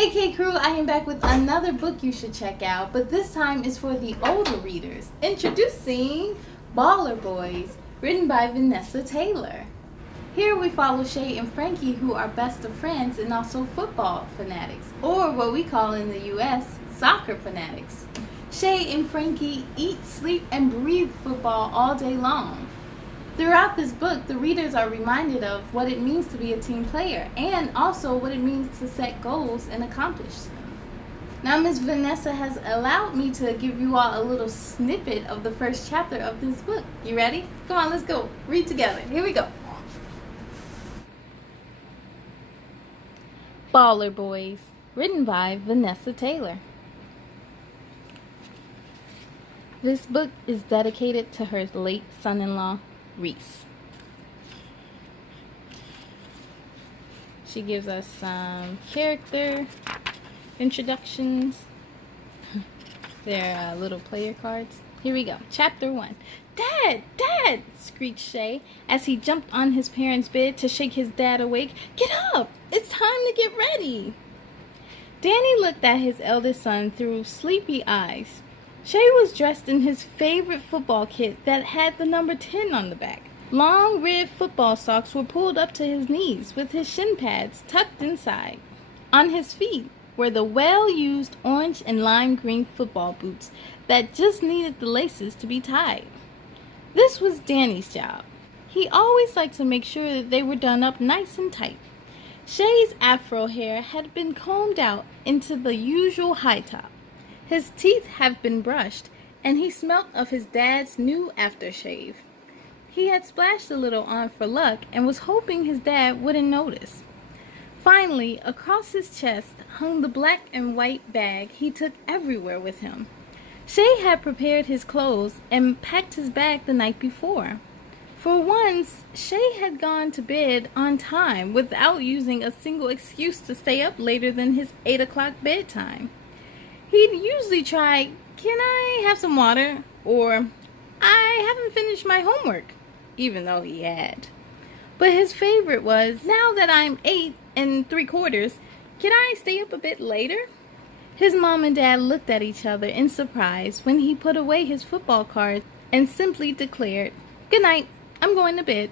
Hey K Crew, I am back with another book you should check out, but this time is for the older readers. Introducing Baller Boys, written by Venessa Taylor. Here we follow Shay and Frankie, who are best of friends and also football fanatics, or what we call in the US, soccer fanatics. Shay and Frankie eat, sleep, and breathe football all day long. Throughout this book, the readers are reminded of what it means to be a team player and also what it means to set goals and accomplish them. Now, Ms. Venessa has allowed me to give you all a little snippet of the first chapter of this book. You ready? Come on, let's go. Read together. Here we go. Baller Boys, written by Venessa Taylor. This book is dedicated to her late son-in-law, Reese. She gives us some character introductions. They're little player cards. Here we go. Chapter 1. Dad! Dad! Screeched Shay as he jumped on his parents' bed to shake his dad awake. Get up! It's time to get ready! Danny looked at his eldest son through sleepy eyes. Shay was dressed in his favorite football kit that had the number 10 on the back. Long red football socks were pulled up to his knees with his shin pads tucked inside. On his feet were the well-used orange and lime green football boots that just needed the laces to be tied. This was Danny's job. He always liked to make sure that they were done up nice and tight. Shay's afro hair had been combed out into the usual high top. His teeth have been brushed, and he smelt of his dad's new aftershave. He had splashed a little on for luck and was hoping his dad wouldn't notice. Finally, across his chest hung the black and white bag he took everywhere with him. Shay had prepared his clothes and packed his bag the night before. For once, Shay had gone to bed on time without using a single excuse to stay up later than his 8 o'clock bedtime. He'd usually try, "Can I have some water?" or "I haven't finished my homework," even though he had. But his favorite was, "Now that I'm 8 3/4, can I stay up a bit later?" His mom and dad looked at each other in surprise when he put away his football cards and simply declared, "Good night, I'm going to bed."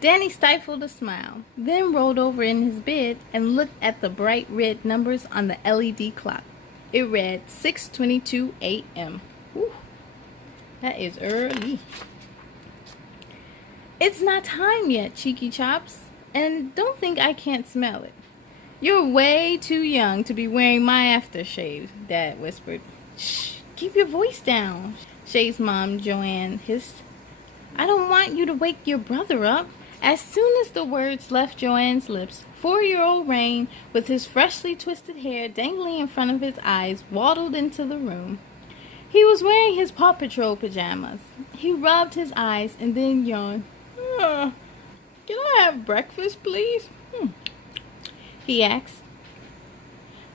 Danny stifled a smile, then rolled over in his bed and looked at the bright red numbers on the LED clock. It read 6:22 a.m. Whew, that is early. "It's not time yet, Cheeky Chops, and don't think I can't smell it." "You're way too young to be wearing my aftershave," Dad whispered. "Shh, keep your voice down," Shay's mom, Joanne, hissed. "I don't want you to wake your brother up." As soon as the words left Joanne's lips, 4-year-old Rain, with his freshly twisted hair dangling in front of his eyes, waddled into the room. He was wearing his Paw Patrol pajamas. He rubbed his eyes and then yawned. "Can I have breakfast, please?" he asked.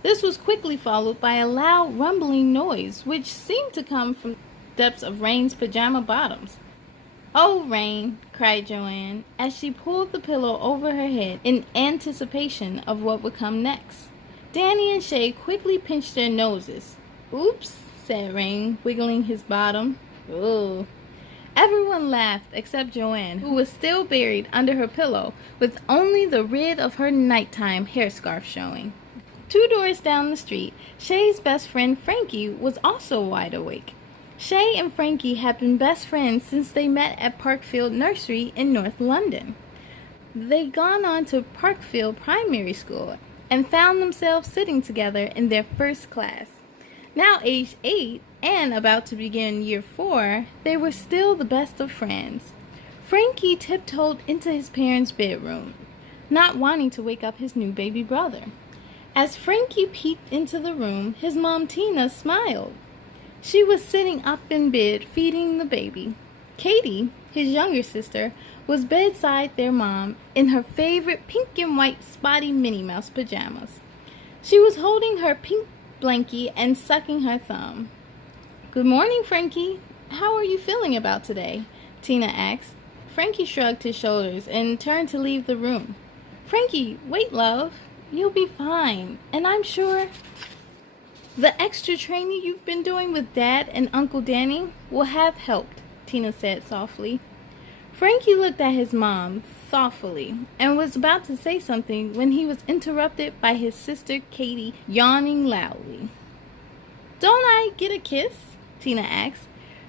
This was quickly followed by a loud rumbling noise, which seemed to come from the depths of Rain's pajama bottoms. "Oh, Rain," cried Joanne, as she pulled the pillow over her head in anticipation of what would come next. Danny and Shay quickly pinched their noses. "Oops," said Rain, wiggling his bottom. "Ugh." Everyone laughed except Joanne, who was still buried under her pillow with only the rid of her nighttime hairscarf showing. 2 doors down the street, Shay's best friend Frankie was also wide awake. Shay and Frankie had been best friends since they met at Parkfield Nursery in North London. They'd gone on to Parkfield Primary School and found themselves sitting together in their first class. Now aged 8 and about to begin year 4, they were still the best of friends. Frankie tiptoed into his parents' bedroom, not wanting to wake up his new baby brother. As Frankie peeked into the room, his mom Tina smiled. She was sitting up in bed feeding the baby. Katie, his younger sister, was bedside their mom in her favorite pink and white spotty Minnie Mouse pajamas. She was holding her pink blankie and sucking her thumb. "Good morning, Frankie. How are you feeling about today?" Tina asked. Frankie shrugged his shoulders and turned to leave the room. "Frankie, wait, love." You'll be fine, and I'm sure the extra training you've been doing with Dad and Uncle Danny will have helped, Tina said softly. Frankie looked at his mom thoughtfully and was about to say something when he was interrupted by his sister Katie yawning loudly. "Don't I get a kiss?" Tina asked.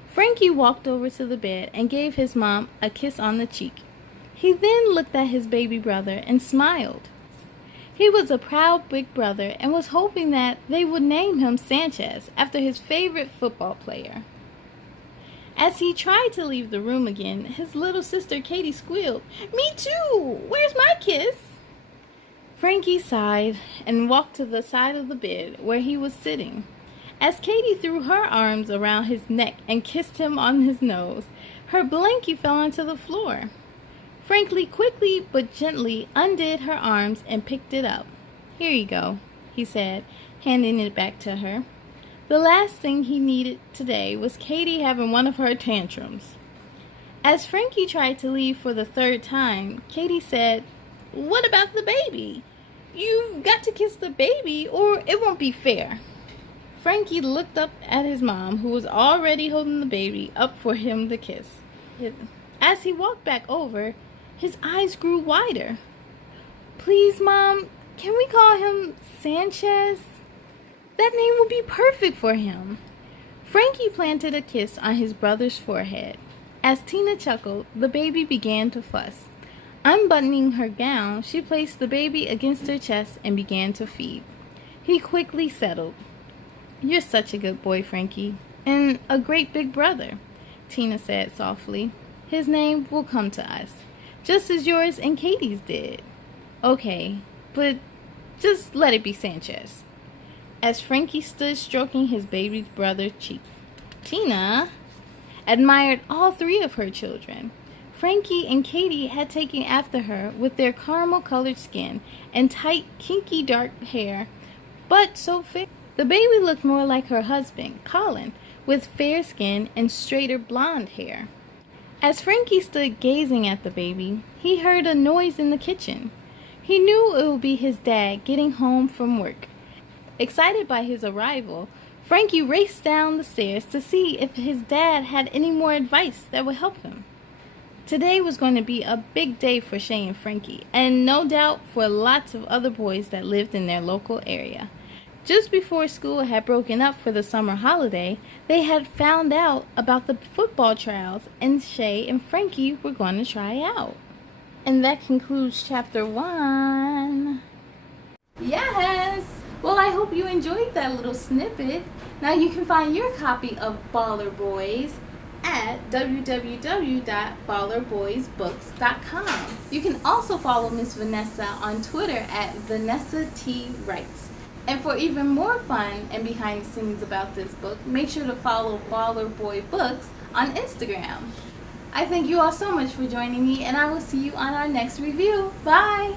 Frankie walked over to the bed and gave his mom a kiss on the cheek. He then looked at his baby brother and smiled. He was a proud big brother and was hoping that they would name him Sanchez after his favorite football player. As he tried to leave the room again, his little sister Katie squealed, "Me too! Where's my kiss?" Frankie sighed and walked to the side of the bed where he was sitting. As Katie threw her arms around his neck and kissed him on his nose, her blankie fell onto the floor. Frankie quickly but gently undid her arms and picked it up. "Here you go," he said, handing it back to her. The last thing he needed today was Katie having one of her tantrums. As Frankie tried to leave for the third time, Katie said, "What about the baby? You've got to kiss the baby or it won't be fair." Frankie looked up at his mom, who was already holding the baby up for him to kiss. As he walked back over, his eyes grew wider. "Please, Mom, can we call him Sanchez? That name will be perfect for him." Frankie planted a kiss on his brother's forehead. As Tina chuckled, the baby began to fuss. Unbuttoning her gown, she placed the baby against her chest and began to feed. He quickly settled. "You're such a good boy, Frankie, and a great big brother," Tina said softly. "His name will come to us, just as yours and Katie's did." "Okay, but just let it be Sanchez." As Frankie stood stroking his baby brother's cheek, Tina admired all three of her children. Frankie and Katie had taken after her with their caramel-colored skin and tight, kinky dark hair, but so fair. The baby looked more like her husband, Colin, with fair skin and straighter blonde hair. As Frankie stood gazing at the baby, he heard a noise in the kitchen. He knew it would be his dad getting home from work. Excited by his arrival, Frankie raced down the stairs to see if his dad had any more advice that would help him. Today was going to be a big day for Shay and Frankie, and no doubt for lots of other boys that lived in their local area. Just before school had broken up for the summer holiday, they had found out about the football trials, and Shay and Frankie were going to try out. And that concludes chapter 1. Yes! Well, I hope you enjoyed that little snippet. Now you can find your copy of Baller Boys at www.ballerboysbooks.com. You can also follow Miss Venessa on Twitter at Venessa T. Writes. And for even more fun and behind the scenes about this book, make sure to follow Baller Boy Books on Instagram. I thank you all so much for joining me, and I will see you on our next review. Bye!